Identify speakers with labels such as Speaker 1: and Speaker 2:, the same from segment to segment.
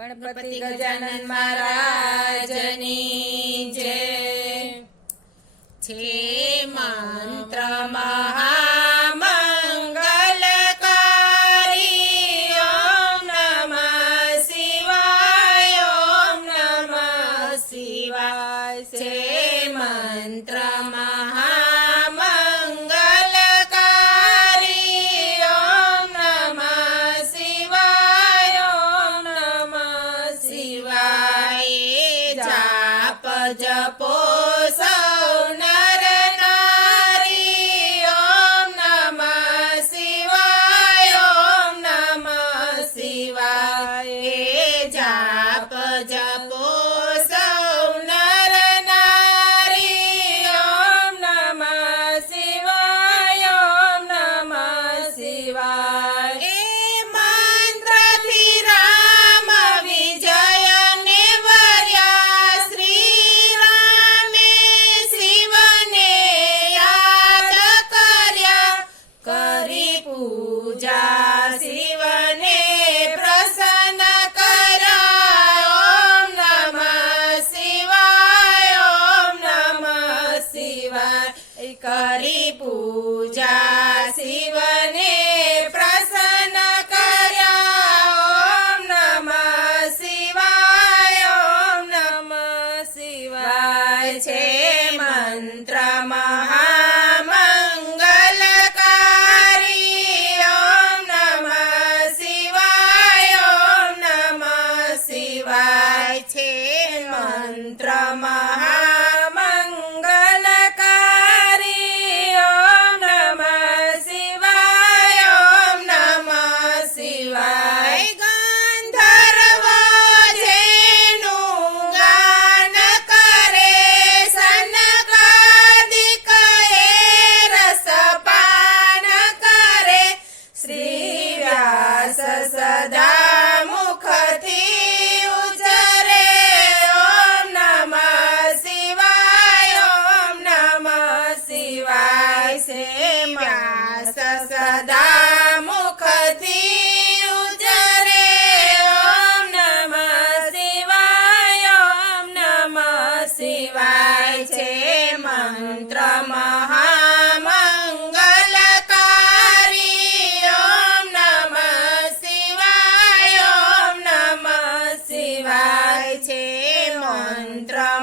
Speaker 1: गणपति गजानन महाराज जय छे मंत्र महा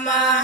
Speaker 1: my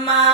Speaker 1: my